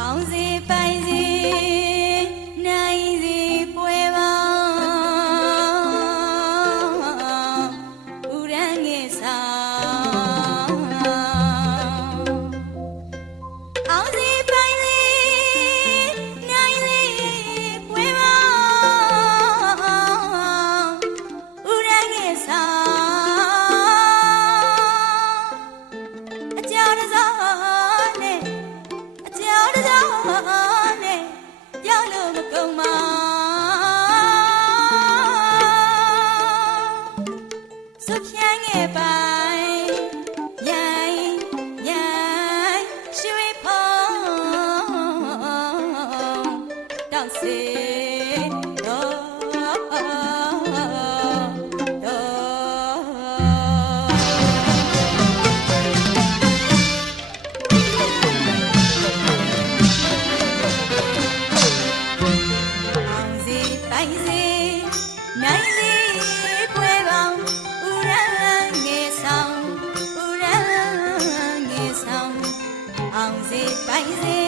အောင်စီပိုင်စီနိုင်စီပွဲပါဦးရန်ငယ်ဆောင်အောင်စီပိုင်စီနိုင်စီပွဲပါဦးရန်ငယ်ဆောင်အကြောင်းစားနဲ့အကြောင်းစားနဲ့ရောက်လို့မကုန်ပါစွဖြန်းငယ်ပိုင်ရိုင်းရွှေဖုံးတောက်စေနိုင်စီပွဲပေါင်းဦးရန်ငယ်ဆောင်ဦးရန်ငယ်ဆောင်အောင်စီပိုင်စီ